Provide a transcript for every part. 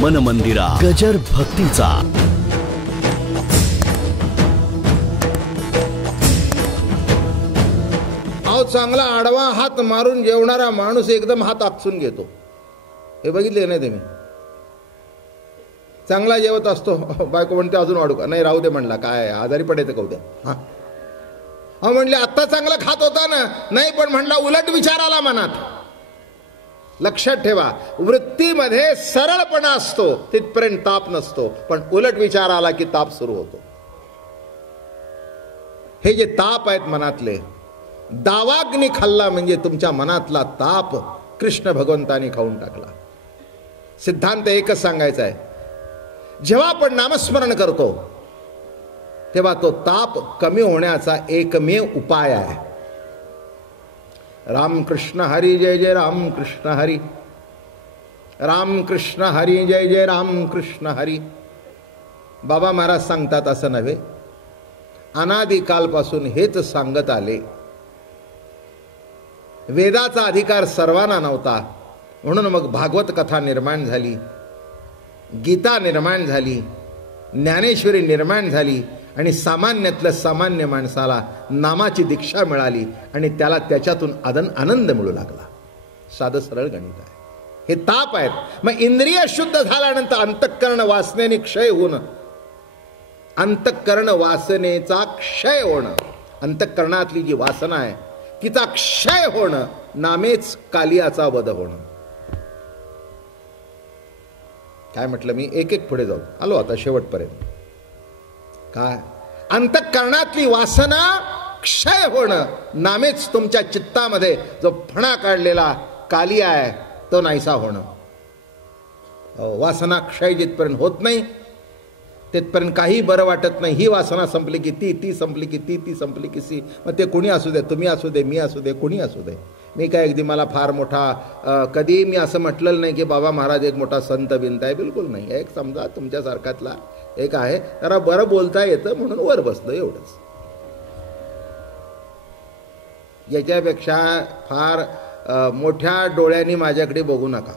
मन मंदिरा गजर भक्तीचा. अहो चांगला आडवा हात मारून जेवणारा माणूस एकदम हात आपसून घेतो. हे बघितले नाही तुम्ही? चांगला जेवत असतो, बायको म्हणते अजून वाढू का? नाही राहू दे म्हणला, काय आजारी पडायचं का उद्या? हा म्हणले आत्ता चांगला खात होता ना, नाही पण म्हणला उलट विचार आला मनात. लक्षात ठेवा, वृत्तीमध्ये सरळपणा असतो तिथपर्यंत ताप नसतो, पण उलट विचार आला की ताप सुरू होतो. हे जे ताप आहेत मनातले, दावाग्नी खाल्ला म्हणजे तुमच्या मनातला ताप कृष्ण भगवंतानी खाऊन टाकला. सिद्धांत एकच सांगायचा आहे, जेव्हा आपण नामस्मरण करतो तेव्हा तो ताप कमी होण्याचा एकमेव उपाय आहे. राम कृष्ण हरी जय जय राम कृष्ण हरी, राम कृष्ण हरी जय जय राम कृष्ण हरी. बाबा महाराज सांगतात असं नव्हे, अनादिकालपासून हेच सांगत आले. वेदाचा अधिकार सर्वांना नव्हता, म्हणून मग भागवत कथा निर्माण झाली, गीता निर्माण झाली, ज्ञानेश्वरी निर्माण झाली आणि सामान्यातल्या सामान्य माणसाला नामाची दीक्षा मिळाली आणि त्याला त्याच्यातून आनंद मिळू लागला. साधं सरळ गणित आहे. हे ताप आहेत. मग इंद्रिय शुद्ध झाल्यानंतर अंतःकरण वासनेने क्षय होणं, अंतःकरण वासनेचा क्षय होणं, अंतःकरणातली जी वासना आहे तिचा क्षय होणं, नामेच कालियाचा वध होणं. काय म्हटलं मी? एक एक पुढे जाऊ आलो आता शेवटपर्यंत. काय? अंतःकरणातली वासना क्षय होणं, नामेच तुमच्या चित्तामध्ये जो फणा काढलेला कालिया आहे तो नाहीसा होणं. वासना क्षय जिथपर्यंत होत नाही तिथपर्यंत काही बरं वाटत नाही. ही वासना संपली की ती संपली की ती संपली की सी. मग ते कोणी असू दे, तुम्ही असू दे, मी असू दे, कोणी असू दे. मी काय अगदी मला फार मोठा कधी मी असं म्हटलेलं नाही की बाबा महाराज एक मोठा संत बिंत आहे, बिलकुल नाही. एक समजा तुमच्यासारखातला एक आहे, जरा बरं बोलता येतं म्हणून वर बसलं, एवढंच. याच्यापेक्षा फार मोठ्या डोळ्यांनी माझ्याकडे बघू नका.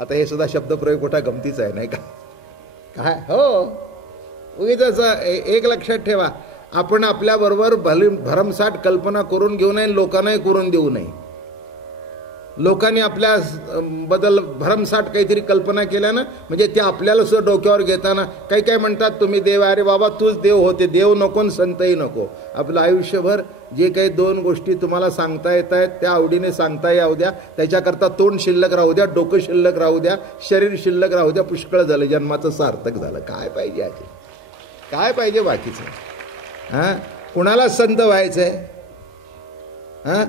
आता हे सुद्धा शब्दप्रयोग मोठा गमतीचा आहे, नाही का? काय हो, उगीच एक लक्षात ठेवा, आपण आपल्याबरोबर भरमसाठ कल्पना करून घेऊ नये, लोकांनाही करून देऊ नये. लोकांनी आपल्या बद्दल भरमसाठ काहीतरी कल्पना केल्या ना, म्हणजे ते आपल्याला सुद्धा डोक्यावर घेताना काही काय म्हणतात, तुम्ही देव. अरे बाबा तूच देव होते, देव नको आणि संतही नको. आपलं आयुष्यभर जे काही दोन गोष्टी तुम्हाला सांगता येत आहेत त्या आवडीने सांगता येऊ द्या. त्याच्याकरता तोंड शिल्लक राहू द्या, डोकं शिल्लक राहू द्या, शरीर शिल्लक राहू द्या. पुष्कळ झालं, जन्माचं सार्थक झालं. काय पाहिजे आधी? काय पाहिजे बाकीचं? हां, कुणाला संत व्हायचंय? हां,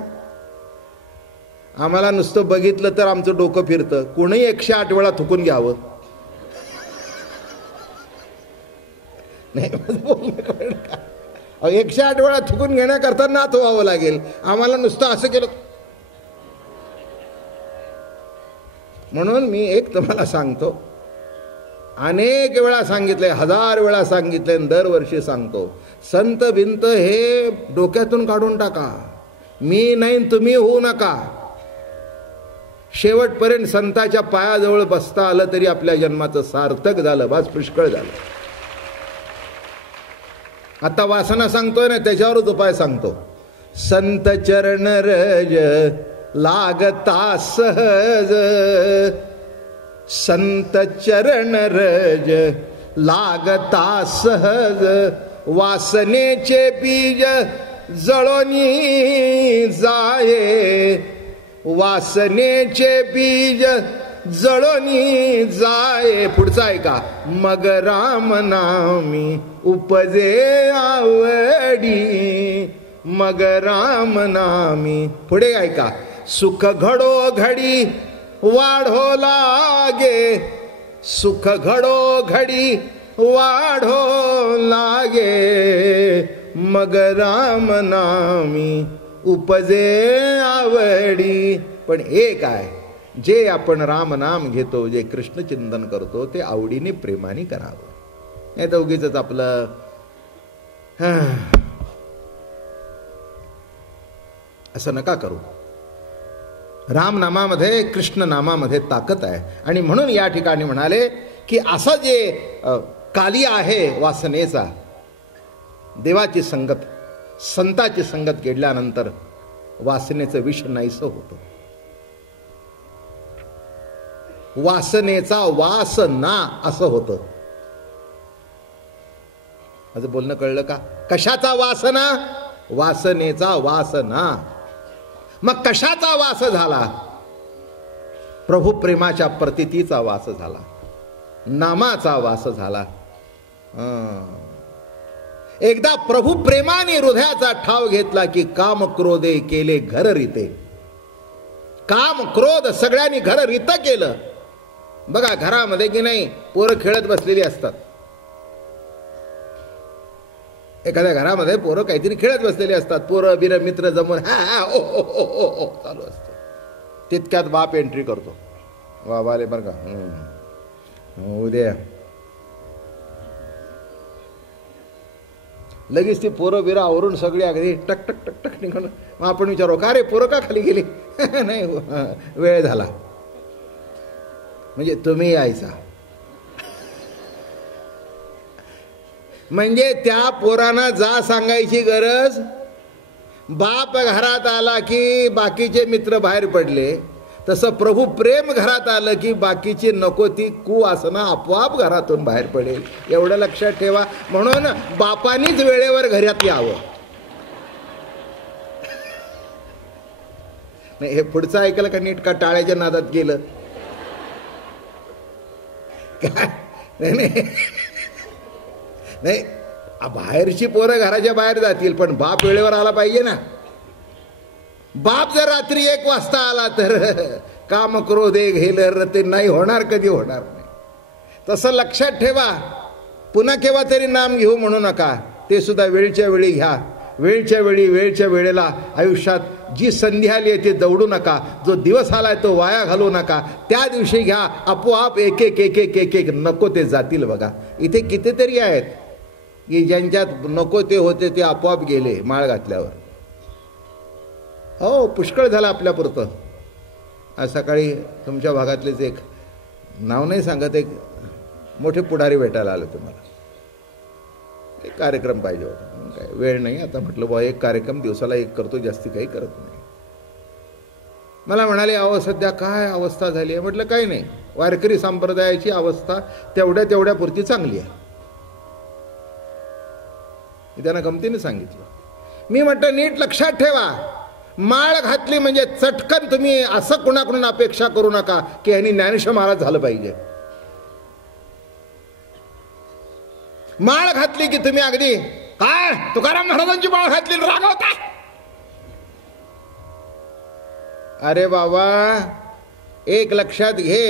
आम्हाला नुसतं बघितलं तर आमचं डोकं फिरतं. कोणीही 108 वेळा थुकून घ्यावं नाही. 108 वेळा थुकून घेण्याकरता नाथ व्हावं लागेल. आम्हाला नुसतं असं केलं. म्हणून मी एक तुम्हाला सांगतो, अनेक वेळा सांगितलंय, 1000 वेळा सांगितलंय, दरवर्षी सांगतो, संत बिंत हे डोक्यातून काढून टाका. मी नाही तुम्ही होऊ नका. शेवटपर्यंत संताच्या पायाजवळ बसता आलं तरी आपल्या जन्माचं सार्थक झालं, बस पुष्कळ झालं. आता वासना सांगतोय ना, त्याच्यावरच उपाय सांगतो. संत चरण रज लागता सहज, संत चरण रज लागता सहज, वासनेचे बीज जळोनी जाये, वासनेचे बीज जळोनी जाये. पुढचा ऐका, मग राम नामी उपजे आवडी, मग राम नामी. पुढे ऐका, सुख घडो घडी वाढो लागे, सुख घडो घडी वाढो लागे, मग राम नामी उपजे आवडी. पण एक आहे, जे आपण रामनाम घेतो, जे कृष्ण चिंतन करतो, ते आवडीने प्रेमाने करावं. नाही तर उगीच आपलं असं नका करू. रामनामामध्ये कृष्ण नामामध्ये ताकद आहे. आणि म्हणून या ठिकाणी म्हणाले की असं जे काली आहे वासनेचा, देवाची संगत संताची संगत केल्यानंतर वासनेचं विष नाहीसं होतं. वासनेचा वासना असं होतं. माझं बोलणं कळलं का? कशाचा वासना? वासनेचा वासना. मग कशाचा वास झाला? प्रभू प्रेमाच्या प्रतीतीचा वास झाला, नामाचा वास झाला. एकदा प्रभू प्रेमाने हृदयाचा ठाव घेतला की काम क्रोधे केले घर रीते. काम क्रोध सगळ्यांनी घर रीत केलं. बघा घरामध्ये की नाही पोरं खेळत बसलेली असतात. एखाद्या घरामध्ये पोरं काहीतरी खेळत बसलेली असतात. पोरं बिर मित्र जमून हा हा ओ ओ ओ ओ ओ चालू असतं. तितक्यात बाप एंट्री करतो. वाले बरं का, उद्या लगेच ती पोरं बिरं आवरून सगळी अगदी टक टक टक टक निघून. मग आपण विचारू का रे पोरं का खाली गेली? नाही वेळ झाला. म्हणजे तुम्ही यायचा. म्हणजे त्या पोरांना जा सांगायची गरज. बाप घरात आला की बाकीचे मित्र बाहेर पडले, तसं प्रभू प्रेम घरात आलं की बाकीची नको ती कुवासना आपोआप घरातून बाहेर पडेल. एवढं लक्षात ठेवा. म्हणून बापानीच वेळेवर घरात यावं. नाही हे पुढचं ऐकलं का नीट? का टाळ्याच्या नादात गेलं? नाही नाही, बाहेरची पोरं घराच्या बाहेर जातील, पण बाप वेळेवर आला पाहिजे ना. बाप जर रात्री 1 वाजता आला तर काम क्रोधे घेल ते नाही होणार, कधी होणार नाही. तसं लक्षात ठेवा. पुन्हा केव्हा तरी नाम घेऊ म्हणू नका. ते सुद्धा वेळच्या वेळी घ्या. वेळच्या वेळी वेळच्या वेळेला आयुष्यात जी संधी आली आहे ते दौडू नका. जो दिवस आलाय तो वाया घालवू नका. त्या दिवशी घ्या. आपोआप एक एक एक एक एक एक नको ते जातील. बघा इथे कितीतरी आहेत की ज्यांच्यात नको ते होते ते आपोआप गेले माळ घातल्यावर. हो पुष्कळ झालं आपल्यापुरतं. आज सकाळी तुमच्या भागातलेच एक, नाव नाही सांगत, एक मोठे पुढारी भेटायला आले तुम्हाला. एक कार्यक्रम पाहिजे होता. काय वेळ नाही. आता म्हटलं बा एक कार्यक्रम दिवसाला एक करतो, जास्ती काही करत नाही. मला म्हणाले अहो सध्या काय अवस्था झाली आहे? म्हटलं काही नाही, वारकरी संप्रदायाची अवस्था तेवढ्या पुरती चांगली आहे. मी त्यांना गमतीने सांगितलं. मी म्हटलं नीट लक्षात ठेवा. माळ घातली म्हणजे चटकन तुम्ही असं कुणाकडून अपेक्षा करू नका की ह्यांनी ज्ञानेश्वर महाराज झालं पाहिजे. माळ घातली की तुम्ही अगदी काय तुकाराम महाराजांची माळ घातली रागवता. अरे बाबा एक लक्षात घे,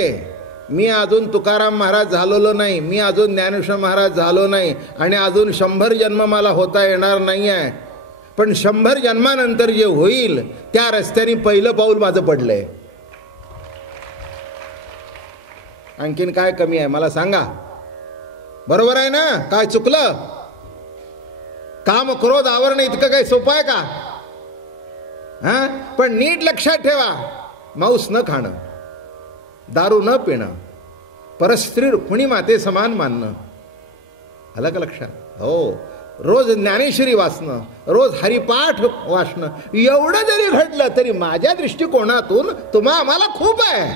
मी अजून तुकाराम महाराज झालेलो नाही, मी अजून ज्ञानेश्वर महाराज झालो नाही, आणि अजून 100 जन्म मला होता येणार नाही आहे. पण 100 जन्मानंतर जे होईल त्या रस्त्याने पहिलं पाऊल माझं पडलंय. आणखीन काय कमी आहे मला सांगा? बरोबर आहे ना? काय चुकलं? काम क्रोध आवरणं इतकं काही सोपं आहे का? हा, पण नीट लक्षात ठेवा. मांस न खाणं, दारू न पिणं, परस्त्री रुक्मिणी माते समान मानणं. आलं का लक्षात? हो. रोज ज्ञानेश्वरी वाचणं, रोज हरिपाठ वाचणं, एवढं जरी घडलं तरी माझ्या दृष्टिकोनातून तुम्हा आम्हाला खूप आहे,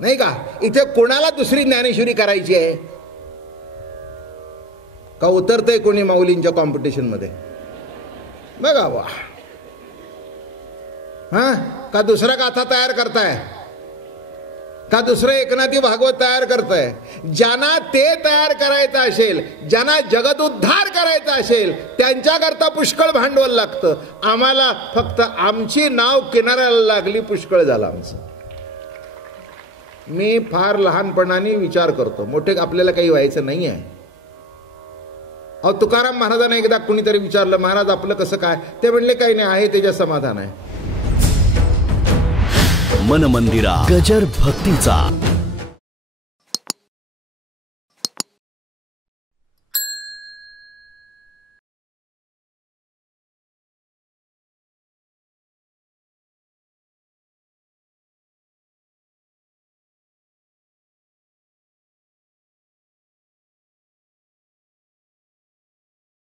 नाही का? इथे कोणाला दुसरी ज्ञानेश्वरी करायची आहे का? उतरतंय कोणी माऊलींच्या कॉम्पिटिशन मध्ये? बघा वा. हा, का दुसरा गाथा तयार करताय? का दुसरं एकनाथी भागवत तयार करताय? ज्यांना ते तयार करायचं असेल, ज्यांना जगत उद्धार करायचा असेल, त्यांच्याकरता पुष्कळ भांडवल लागतं. आम्हाला फक्त आमची नाव किनाऱ्याला लागली पुष्कळ झालं आमचं. मी फार लहानपणाने विचार करतो, मोठे आपल्याला काही व्हायचं नाही आहे. अहो तुकाराम महाराजांना एकदा कुणीतरी विचारलं, महाराज आपलं कसं काय? ते म्हणले काही नाही, आहे त्याच्या समाधान आहे. मन मंदिरा गजर भक्तीचा.